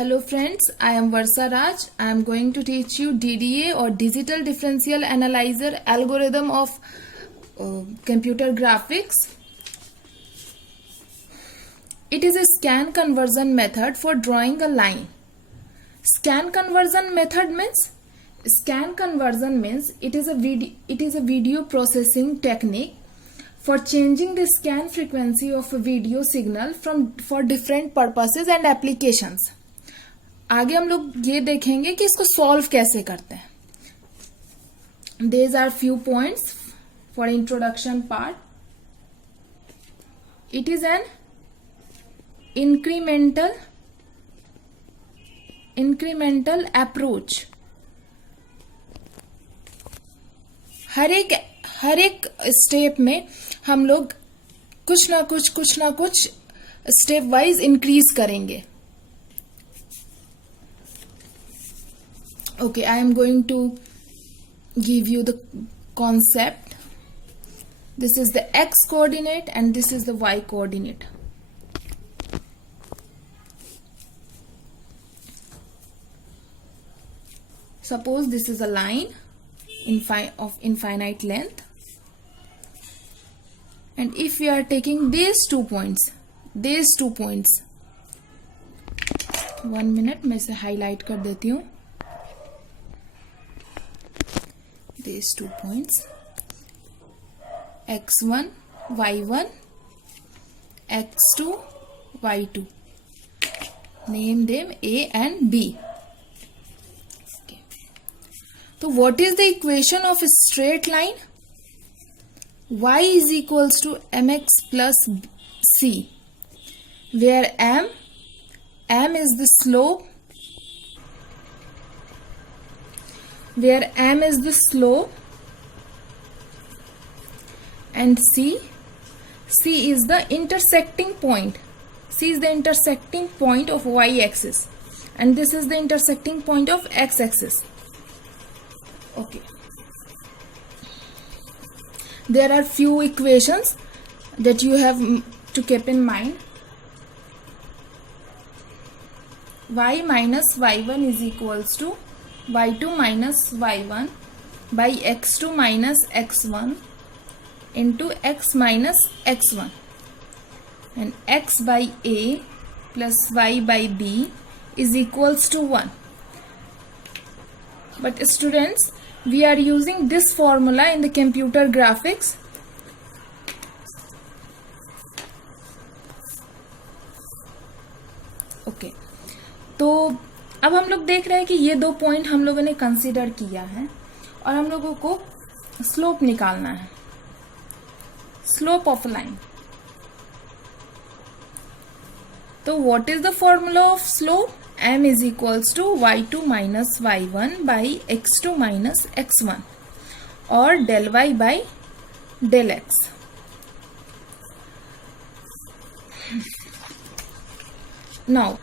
Hello friends, I am Varsa Raj. I am going to teach you DDA or Digital Differential Analyzer algorithm of computer graphics. It is a scan conversion method for drawing a line. Scan conversion means it is a video processing technique for changing the scan frequency of a video signal for different purposes and applications. आगे हम लोग ये देखेंगे कि इसको solve कैसे करते हैं. These are few points for introduction part. It is an incremental approach. हर एक स्टेप में हम लोग कुछ ना कुछ स्टेप वाइज इंक्रीज करेंगे. Okay, I am going to give you the concept. This is the x coordinate and this is the y coordinate. Suppose this is a line of infinite length, and if we are taking these 2 points, 1 minute मैं इसे highlight कर देती हूँ. These 2 points, x1, y1, x2, y2. Name them A and B. Okay. So what is the equation of a straight line? Y is equals to mx plus c, where m is the slope, and c is the intersecting point. C is the intersecting point of y-axis, and this is the intersecting point of x-axis. Okay. There are few equations that you have to keep in mind. Y minus y1 is equals to y2 minus y1 by x2 minus x1 into x minus x1, and x by a plus y by b is equals to 1. But students, we are using this formula in the computer graphics. Okay, तो अब हम लोग देख रहे हैं कि ये 2 point हम लोगों ने कंसीडर किया है और हम लोगों को स्लोप निकालना है. Slope of line. तो what is the formula of slope? m is equals to y2 minus y1 by x2 minus x1 or del y by del x. Now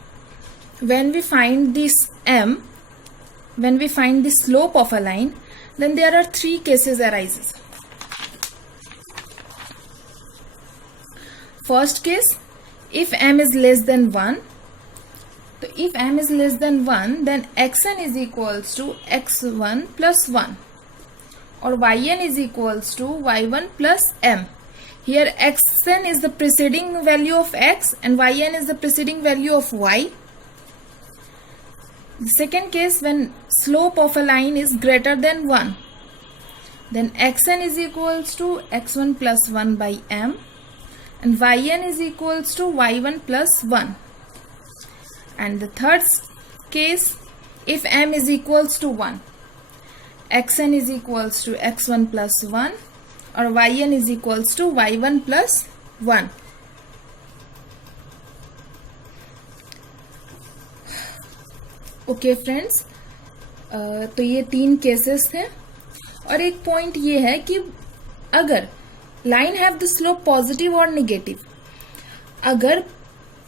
when we find the slope of a line, then there are 3 cases arises. First case, if m is less than 1, so if m is less than 1, then xn is equals to x1 plus 1 or yn is equals to y1 plus m. Here xn is the preceding value of x and yn is the preceding value of y. The second case, when slope of a line is greater than 1, then xn is equals to x1 plus 1 by m and yn is equals to y1 plus 1. And the third case, if m is equals to 1, xn is equals to x1 plus 1 or yn is equals to y1 plus 1. Okay friends, तो ये 3 cases थे. और एक point ये है कि अगर line have the slope positive और नेगेटिव, अगर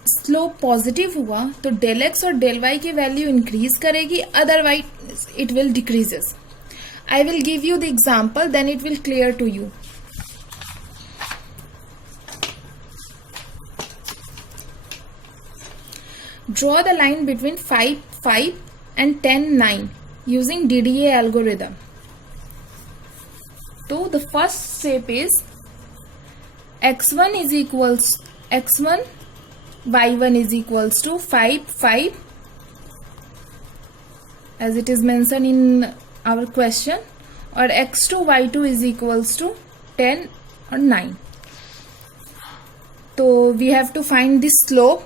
स्लोप पॉजिटिव हुआ तो डेल एक्स और डेल वाई की वैल्यू इंक्रीज करेगी, otherwise it will decreases. I will give you the example, then it will clear to you. draw the line between 5, 5 and 10, 9 using DDA algorithm. So the first step is x1 is equals x1 y1 is equals to 5, 5 as it is mentioned in our question, or x2 y2 is equals to 10 or 9. So we have to find the slope.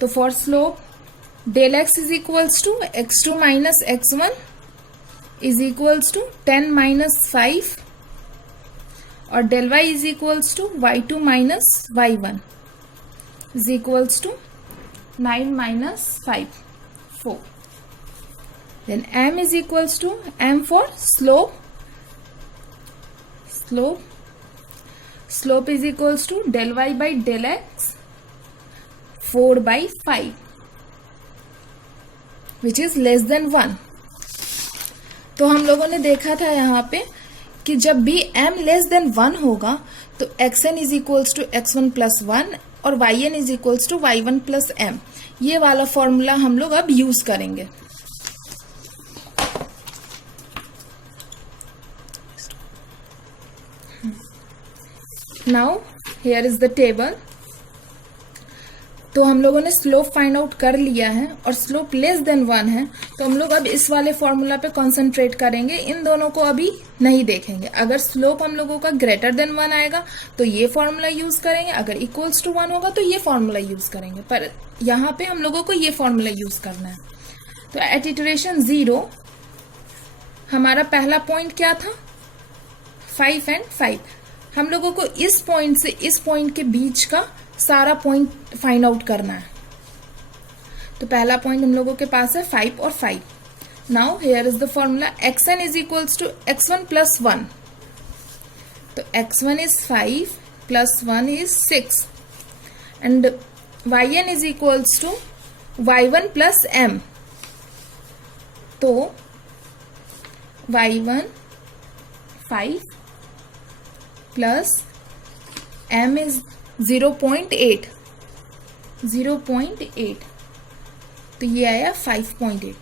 So for slope, del x is equals to x2 minus x1 is equals to 10 minus 5, or del y is equals to y2 minus y1 is equals to 9 minus 5, 4. Then m is equals to m for slope. Slope is equals to del y by del x 4 by 5 which is less than 1. तो हम लोगों ने देखा था यहाँ पे कि जब भी m लेस देन 1 होगा तो xn is equals to x1 plus 1 और yn is equals to y1 plus m. ये वाला फॉर्मूला हम लोग अब यूज करेंगे. Now here is the table. तो हम लोगों ने स्लोप फाइंड आउट कर लिया है और स्लोप लेस देन 1 है, तो हम लोग अब इस वाले फॉर्मूला पे कंसंट्रेट करेंगे. इन दोनों को अभी नहीं देखेंगे. अगर स्लोप हम लोगों का ग्रेटर देन 1 आएगा तो ये फॉर्मूला यूज करेंगे, अगर इक्वल्स टू 1 होगा तो ये फॉर्मूला यूज करेंगे. पर यहाँ पे हम लोगों को ये फॉर्मूला यूज करना है. तो एट इटरेशन 0 हमारा पहला पॉइंट क्या था? 5 and 5. हम लोगों को इस पॉइंट से इस पॉइंट के बीच का सारा पॉइंट फाइंड आउट करना है. तो पहला पॉइंट हम लोगों के पास है 5 और 5. Now here is the formula xn is equals to x1 plus 1. तो x1 is 5 plus 1 is 6 and yn is equals to y1 plus m. तो y1 5 प्लस m इज 0.8. तो ये आया 5.8.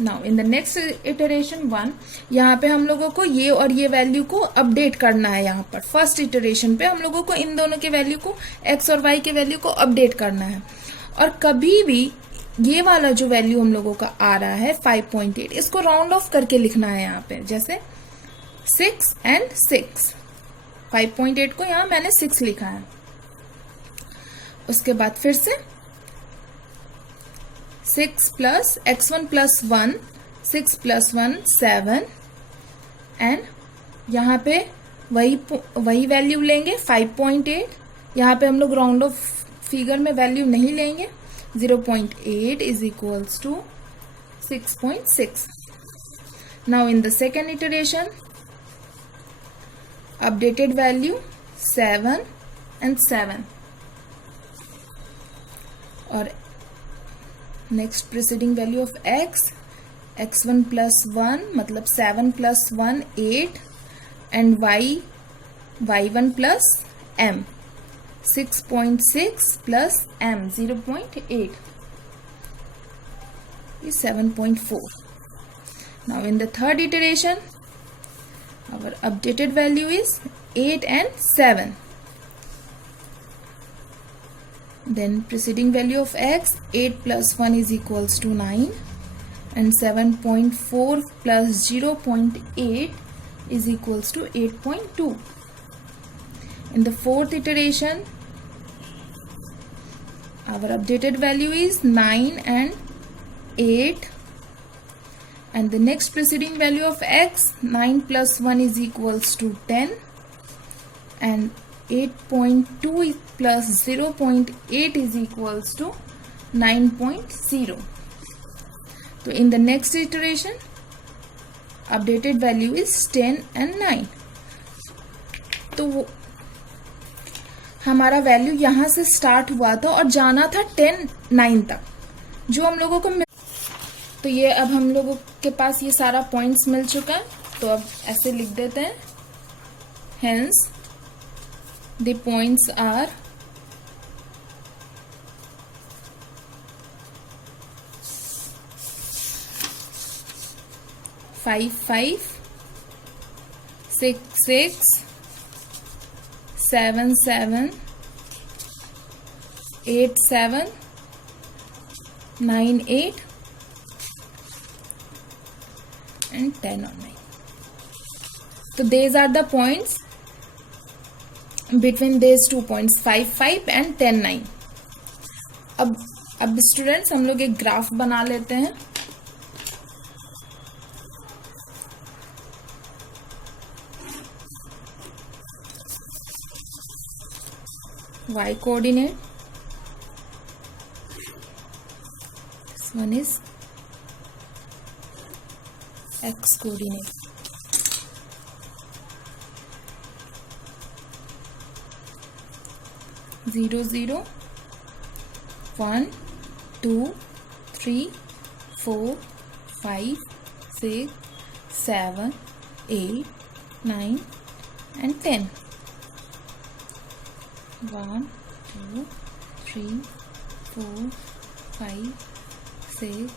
Now in the next iteration 1, यहाँ पे हम लोगों को ये और ये वैल्यू को अपडेट करना है. यहाँ पर फर्स्ट इटरेशन पे हम लोगों को इन दोनों के वैल्यू को x और y के वैल्यू को अपडेट करना है. और कभी भी ये वाला जो वैल्यू हम लोगों का आ रहा है 5.8, इसको राउंड ऑफ करके लिखना है यहाँ पे. जैसे 6 and 6. 5.8 को यहाँ मैंने 6 लिखा है. उसके बाद फिर से 6 plus x1 plus 1, 6 plus 1 7 and यहाँ पे वही वैल्यू लेंगे 5.8. यहाँ पे हम लोग राउंड ऑफ फिगर में वैल्यू नहीं लेंगे. 0.8 is equals to 6.6. Now in the second iteration updated value 7 and 7 और next preceding value of x1 plus 1 मतलब 7 plus 1 8 and y1 plus m 6.6 plus m 0.8 is 7.4. Now in the third iteration our updated value is 8 and 7. Then preceding value of x, 8 plus 1 is equals to 9 and 7.4 plus 0.8 is equals to 8.2. In the fourth iteration our updated value is 9 and 8. And the next preceding value of x, 9 plus 1 is equals to 10 and 8.2 plus 0.8 is equals to 9.0. So in the next iteration updated value is 10 and 9. तो हमारा value यहाँ से start हुआ था और जाना था 10 9 तक जो हम लोगों को. तो ये अब हम लोगों के पास ये सारा पॉइंट्स मिल चुका है. तो अब ऐसे लिख देते हैं. Hence the points are 5 5, 6 6, 7 7, 8 7, 9 8, and 10 or 9. So these are the points between these 2 points, 5 5 and 10 9. अब स्टूडेंट्स हम लोग एक ग्राफ बना लेते हैं. Y coordinate, this one is X coordinate. Zero zero, 1 2 3 4 5 6 7 8 9 and 10. 1 2 3 4 5 6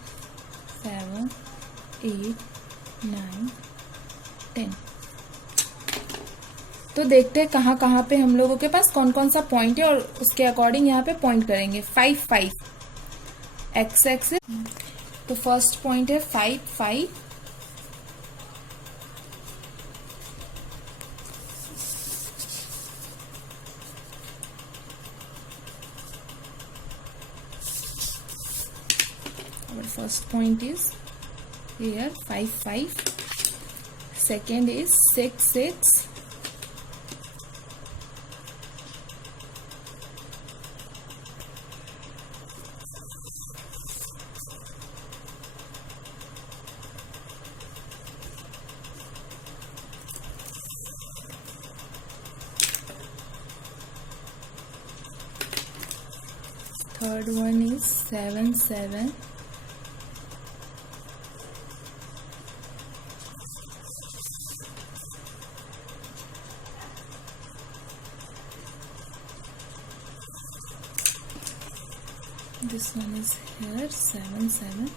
7 8 9 10. तो देखते हैं कहाँ कहाँ पे हम लोगों के पास कौन कौन सा पॉइंट है और उसके अकॉर्डिंग यहाँ पे पॉइंट करेंगे. 5 5 एक्स एक्सिस. तो फर्स्ट पॉइंट है 5 5. Our first point is here 5 5. Second is 6 6. Third one is 7 7. This one is here 7 7.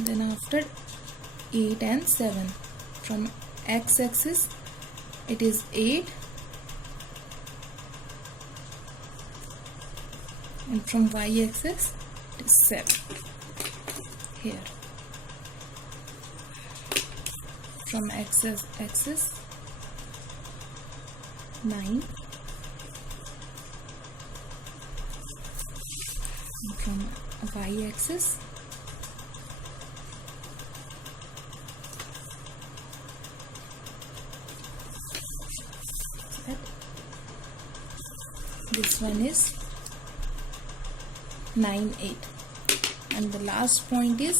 Then after 8 and 7, from x axis it is 8, and from y axis it is 7 here. From x axis 9, and from y axis 7. This one is 9 8, and the last point is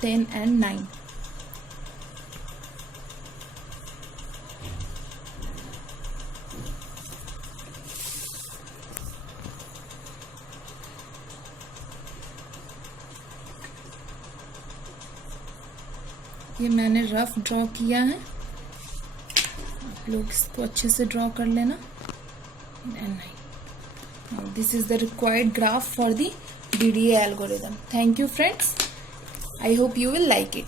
10 and 9. ये मैंने rough draw किया है, आप लोग इसको अच्छे से draw कर लेना. And 9. Now this is the required graph for the DDA algorithm. Thank you friends. I hope you will like it.